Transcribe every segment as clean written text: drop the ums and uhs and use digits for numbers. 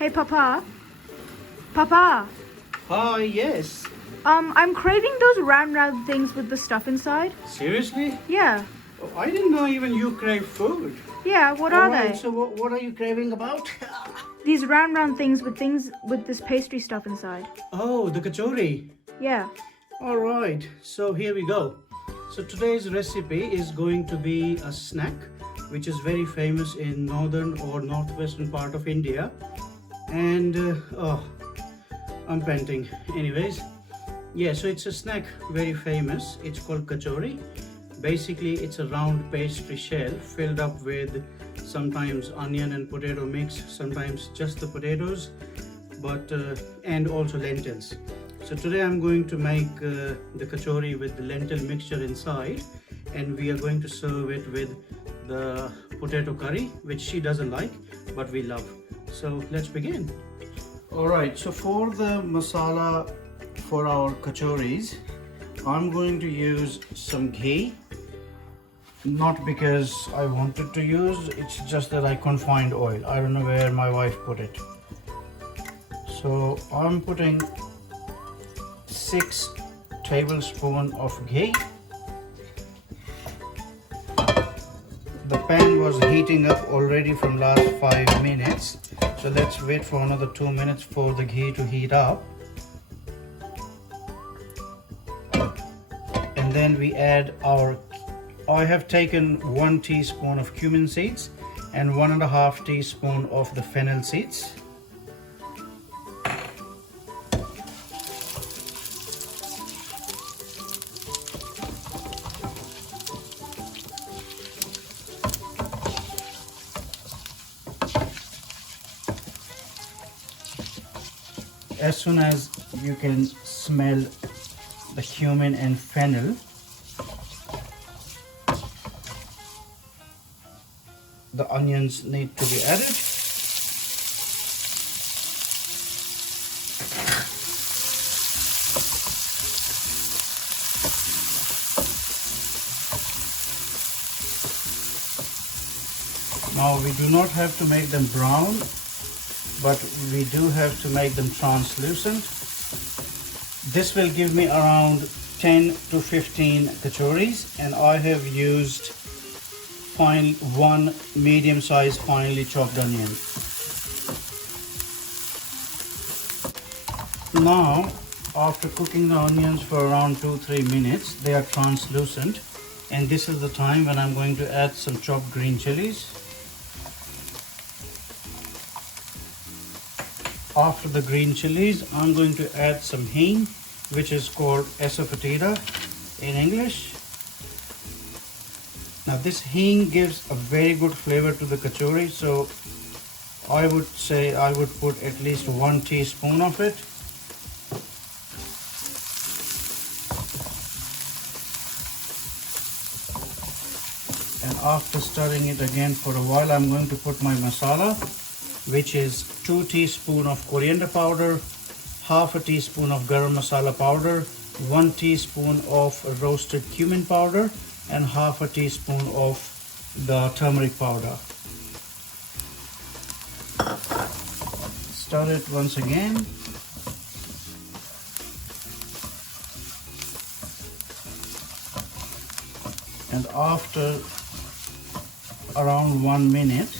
Hey, Papa. Papa. Hi, yes. I'm craving those round things with the stuff inside. Seriously? Yeah. Oh, I didn't know even you crave food. Yeah, what are Alright, they? so what are you craving about? These round things with this pastry stuff inside. Oh, the kachori. Yeah. Alright, so here we go. So today's recipe is going to be a snack which is very famous in northern or northwestern part of India. And I'm panting. Anyways, yeah, so it's a snack very famous. It's called kachori. Basically, it's a round pastry shell filled up with sometimes onion and potato mix, sometimes just the potatoes, but and also lentils. So today I'm going to make the kachori with the lentil mixture inside, and we are going to serve it with the potato curry, which she doesn't like, but we love. So let's begin. Alright, so for the masala for our kachoris, I'm going to use some ghee. Not because I wanted to use, it's just that I couldn't find oil. I don't know where my wife put it. So I'm putting 6 tablespoons of ghee. The pan was heating up already from last 5 minutes. So let's wait for another 2 minutes for the ghee to heat up. And then we add I have taken 1 teaspoon of cumin seeds and 1.5 teaspoon of the fennel seeds. As soon as you can smell the cumin and fennel, the onions need to be added. Now we do not have to make them brown, but we do have to make them translucent. This will give me around 10 to 15 kachoris, and I have used 1 medium-sized finely chopped onion. Now, after cooking the onions for around 2-3 minutes, they are translucent, and this is the time when I'm going to add some chopped green chilies. After the green chilies, I'm going to add some hing, which is called asafoetida in English. Now this hing gives a very good flavor to the kachori, so I would say I would put at least 1 teaspoon of it. And after stirring it again for a while, I'm going to put my masala, which is 2 teaspoons of coriander powder, half a teaspoon of garam masala powder, 1 teaspoon of roasted cumin powder, and half a teaspoon of the turmeric powder. Stir it once again. And after around 1 minute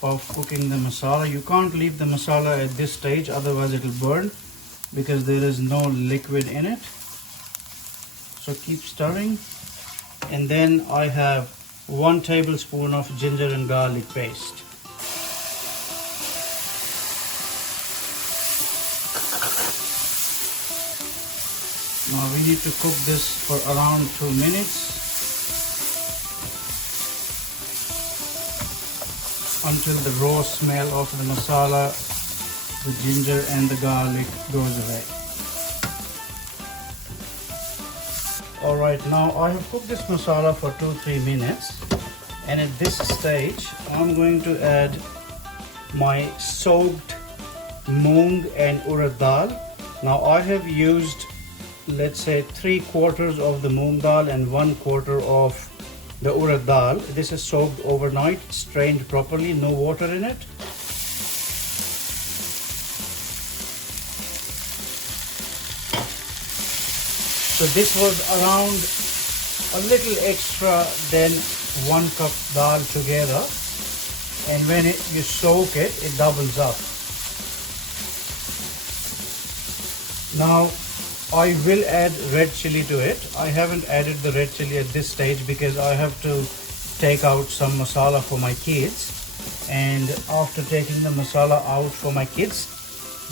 of cooking the masala, you can't leave the masala at this stage, otherwise it will burn, because there is no liquid in it. So keep stirring. And then I have 1 tablespoon of ginger and garlic paste. Now we need to cook this for around 2 minutes until the raw smell of the masala, the ginger and the garlic goes away. Alright, now I have cooked this masala for 2-3 minutes, and at this stage I'm going to add my soaked moong and urad dal. Now I have used, let's say, 3/4 of the moong dal and 1/4 of the urad dal. This is soaked overnight, strained properly, no water in it. So this was around a little extra than 1 cup dal together, and when you soak it, it doubles up. Now I will add red chili to it. I haven't added the red chili at this stage because I have to take out some masala for my kids, and after taking the masala out for my kids,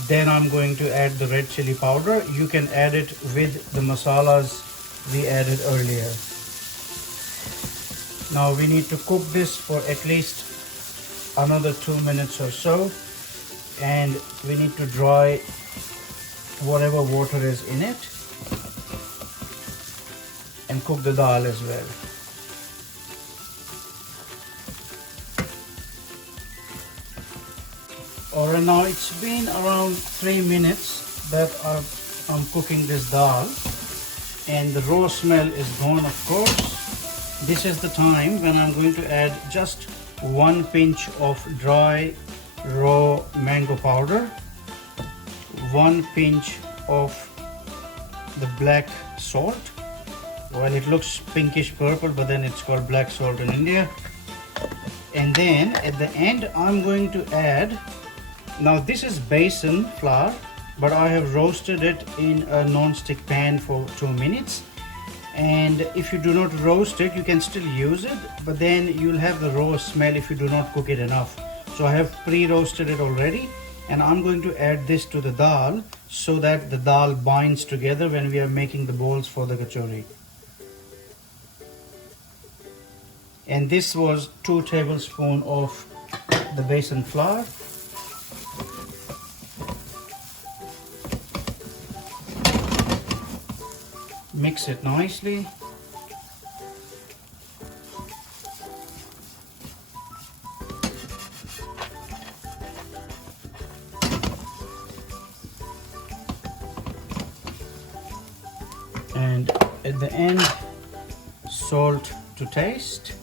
then I'm going to add the red chili powder. You can add it with the masalas we added earlier. Now we need to cook this for at least another 2 minutes or so, and we need to dry whatever water is in it and cook the dal as well. Alright, now it's been around 3 minutes that I'm cooking this dal, and the raw smell is gone, of course. This is the time when I'm going to add just 1 pinch of dry raw mango powder, 1 pinch of the black salt. Well, it looks pinkish purple, but then it's called black salt in India. And then at the end I'm going to add, now this is besan flour, but I have roasted it in a non-stick pan for 2 minutes. And if you do not roast it, you can still use it, but then you'll have the raw smell if you do not cook it enough. So I have pre-roasted it already, and I'm going to add this to the dal so that the dal binds together when we are making the balls for the kachori. And this was 2 tablespoons of the besan flour. Mix it nicely. And at the end, salt to taste.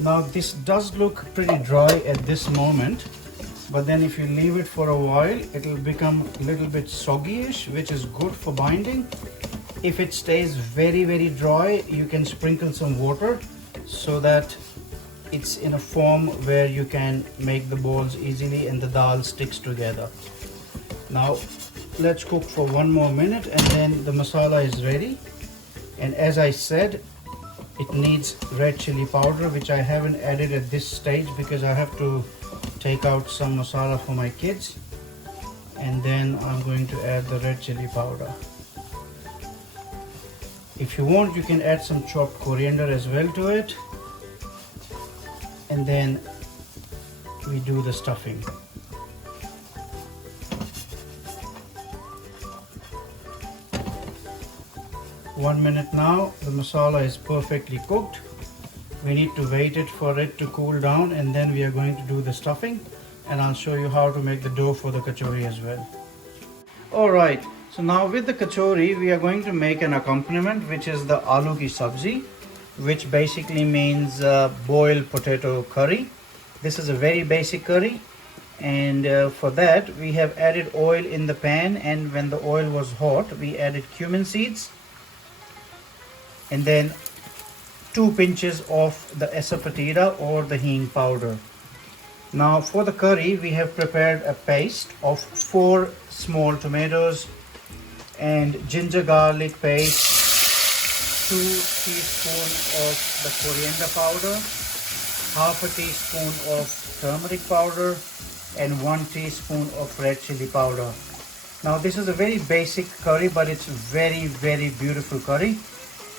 Now this does look pretty dry at this moment, but then if you leave it for a while, it will become a little bit soggy-ish, which is good for binding. If it stays very dry, you can sprinkle some water so that it's in a form where you can make the balls easily and the dal sticks together. Now let's cook for 1 more minute, and then the masala is ready. And as I said, it needs red chili powder, which I haven't added at this stage because I have to take out some masala for my kids, and then I'm going to add the red chili powder. If you want, you can add some chopped coriander as well to it, and then we do the stuffing. One minute now, the masala is perfectly cooked. We need to wait it for it to cool down, and then we are going to do the stuffing, and I'll show you how to make the dough for the kachori as well. Alright, so now with the kachori we are going to make an accompaniment, which is the Aloo Subzi, which basically means boiled potato curry. This is a very basic curry, and for that we have added oil in the pan, and when the oil was hot we added cumin seeds, and then 2 pinches of the asafetida or the hing powder. Now for the curry we have prepared a paste of 4 small tomatoes and ginger garlic paste, 2 teaspoons of the coriander powder, half a teaspoon of turmeric powder, and 1 teaspoon of red chili powder. Now this is a very basic curry, but it's very beautiful curry.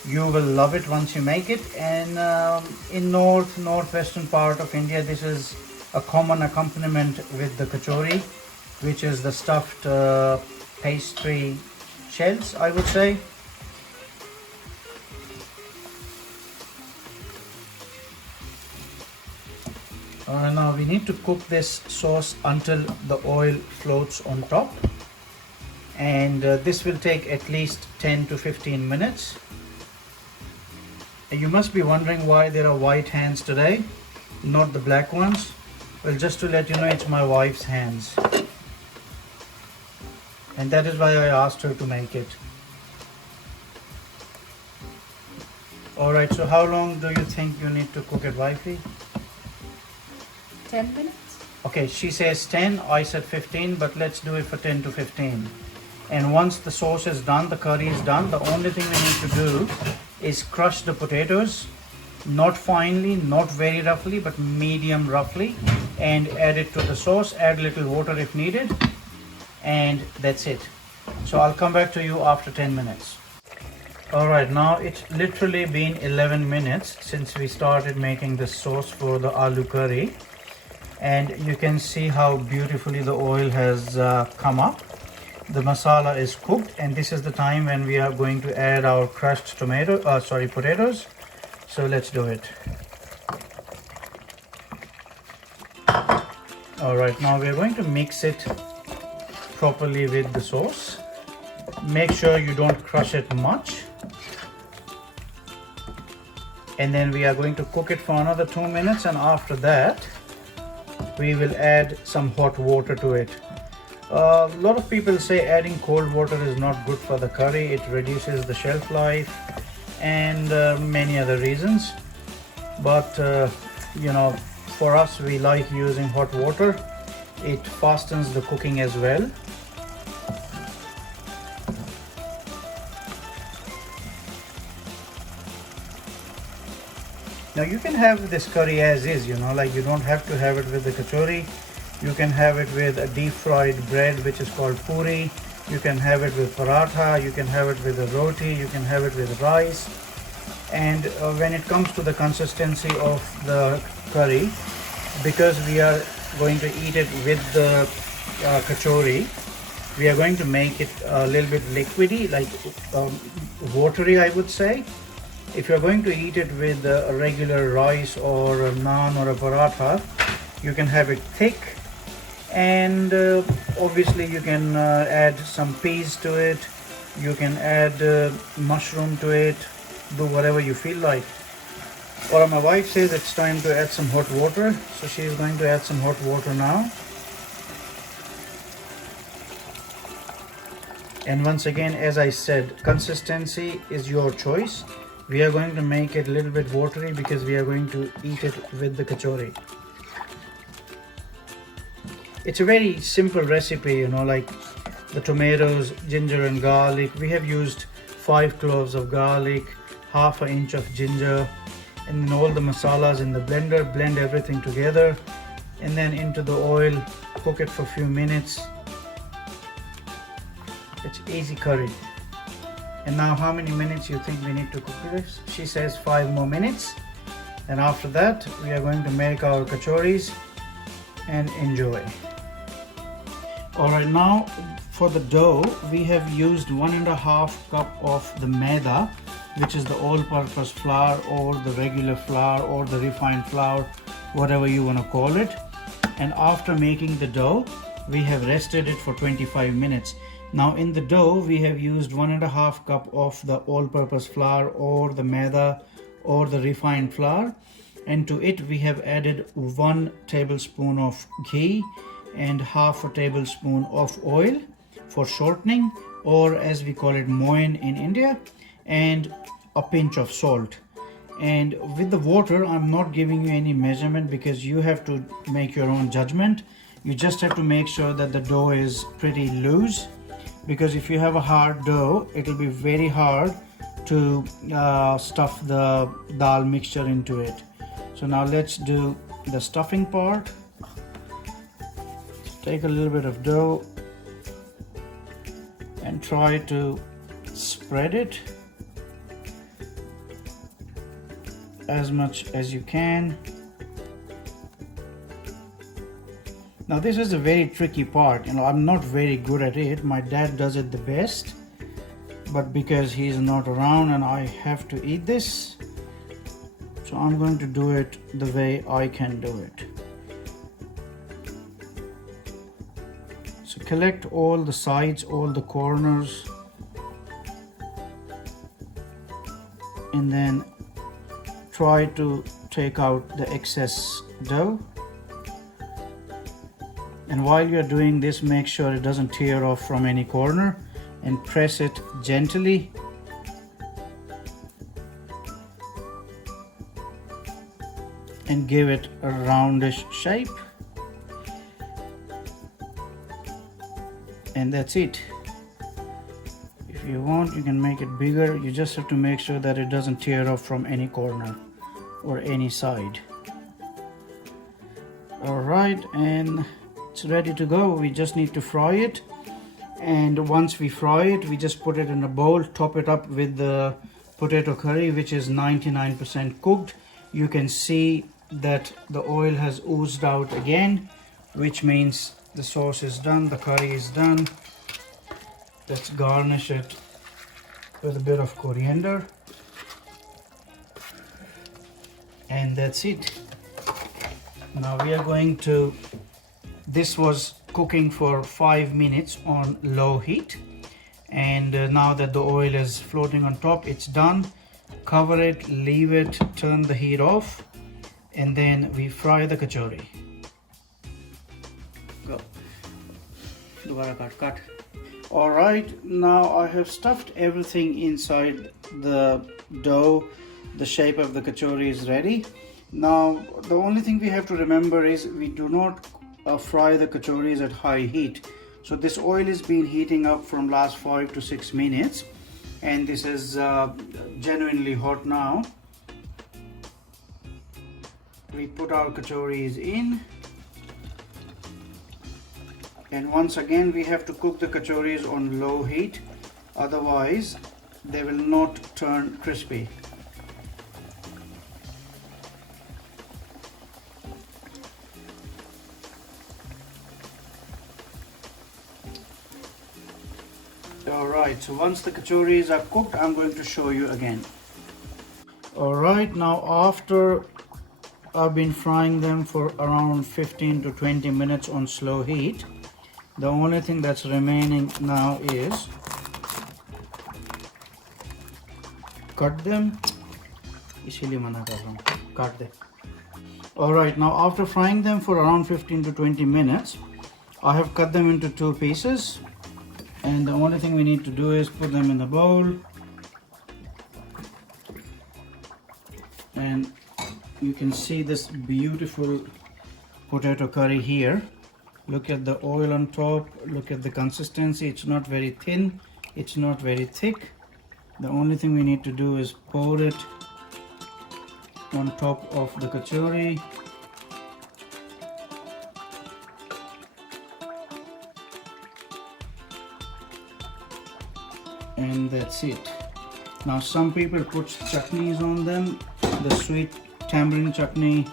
You will love it once you make it. And in northwestern part of India, this is a common accompaniment with the kachori, which is the stuffed pastry shells, I would say. Now we need to cook this sauce until the oil floats on top, and this will take at least 10 to 15 minutes. You must be wondering why there are white hands today, not the black ones. Well, just to let you know, it's my wife's hands, and that is why I asked her to make it. Alright, so how long do you think you need to cook it, wifey? 10 minutes? Okay, she says 10, I said 15, but let's do it for 10 to 15. And once the sauce is done, the curry is done, the only thing we need to do is crush the potatoes, not finely, not very roughly, but medium roughly, and add it to the sauce, add a little water if needed, and that's it. So I'll come back to you after 10 minutes. Alright, now it's literally been 11 minutes since we started making the sauce for the aloo curry, and you can see how beautifully the oil has come up. The masala is cooked, and this is the time when we are going to add our crushed potatoes. So let's do it. Alright, now we are going to mix it properly with the sauce. Make sure you don't crush it much. And then we are going to cook it for another 2 minutes, and after that we will add some hot water to it. A lot of people say adding cold water is not good for the curry. It reduces the shelf life and many other reasons, but you know, for us, we like using hot water. It fastens the cooking as well. Now you can have this curry as is, you know, like you don't have to have it with the kachori. You can have it with a deep fried bread which is called puri. You can have it with paratha, you can have it with a roti, you can have it with rice. And when it comes to the consistency of the curry, because we are going to eat it with the kachori, we are going to make it a little bit liquidy, like watery, I would say. If you're going to eat it with a regular rice or a naan or a paratha, you can have it thick, and obviously you can add some peas to it, you can add mushroom to it, do whatever you feel like. Or my wife says it's time to add some hot water, so she is going to add some hot water now. And once again, as I said, consistency is your choice. We are going to make it a little bit watery because we are going to eat it with the kachori. It's a very simple recipe, you know, like the tomatoes, ginger and garlic. We have used 5 cloves of garlic, half an inch of ginger, and then all the masalas in the blender. Blend everything together and then into the oil, cook it for a few minutes. It's easy curry. And now how many minutes you think we need to cook this? She says 5 more minutes. And after that we are going to make our kachoris and enjoy. Alright, now for the dough we have used 1.5 cup of the maida, which is the all-purpose flour or the regular flour or the refined flour, whatever you want to call it. And after making the dough, we have rested it for 25 minutes. Now in the dough we have used 1.5 cup of the all-purpose flour or the maida or the refined flour, and to it we have added 1 tablespoon of ghee and half a tablespoon of oil for shortening, or as we call it moin in India, and a pinch of salt. And with the water, I'm not giving you any measurement because you have to make your own judgment. You just have to make sure that the dough is pretty loose, because if you have a hard dough, it will be very hard to stuff the dal mixture into it. So now let's do the stuffing part. Take a little bit of dough and try to spread it as much as you can. Now this is a very tricky part, you know, I'm not very good at it. My dad does it the best, but because he's not around and I have to eat this, so I'm going to do it the way I can do it. So collect all the sides, all the corners, and then try to take out the excess dough. And while you're doing this, make sure it doesn't tear off from any corner, and press it gently. And give it a roundish shape. And that's it. If you want, you can make it bigger. You just have to make sure that it doesn't tear off from any corner or any side. All right, and it's ready to go. We just need to fry it. And once we fry it, we just put it in a bowl, top it up with the potato curry, which is 99% cooked. You can see that the oil has oozed out again, which means the sauce is done, the curry is done. Let's garnish it with a bit of coriander, and that's it. Now we are going to, this was cooking for 5 minutes on low heat, and now that the oil is floating on top, it's done. Cover it, leave it, turn the heat off, and then we fry the kachori. Go. Cut. All right, now I have stuffed everything inside the dough. The shape of the kachori is ready. Now the only thing we have to remember is we do not fry the kachoris at high heat. So this oil has been heating up from last 5 to 6 minutes, and this is genuinely hot now. We put our kachoris in, and once again we have to cook the kachoris on low heat, otherwise they will not turn crispy. Alright, so once the kachoris are cooked, I'm going to show you again. Alright, now after I've been frying them for around 15 to 20 minutes on slow heat, the only thing that's remaining now is cut them. Alright, now after frying them for around 15 to 20 minutes, I have cut them into 2 pieces, and the only thing we need to do is put them in the bowl, and you can see this beautiful potato curry here. Look at the oil on top, look at the consistency. It's not very thin, it's not very thick. The only thing we need to do is pour it on top of the kachori. And that's it. Now some people put chutneys on them, the sweet tamarind chutney,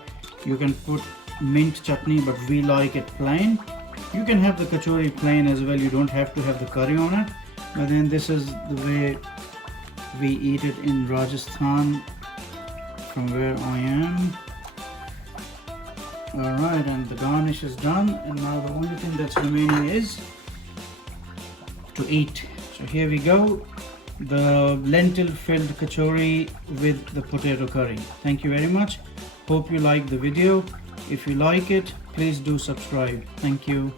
you can put mint chutney, but we like it plain. You can have the kachori plain as well, you don't have to have the curry on it. But then this is the way we eat it in Rajasthan, from where I am. Alright, and the garnish is done, and now the only thing that's remaining is to eat. So here we go, the lentil filled kachori with the potato curry. Thank you very much. Hope you like the video. If you like it, please do subscribe. Thank you.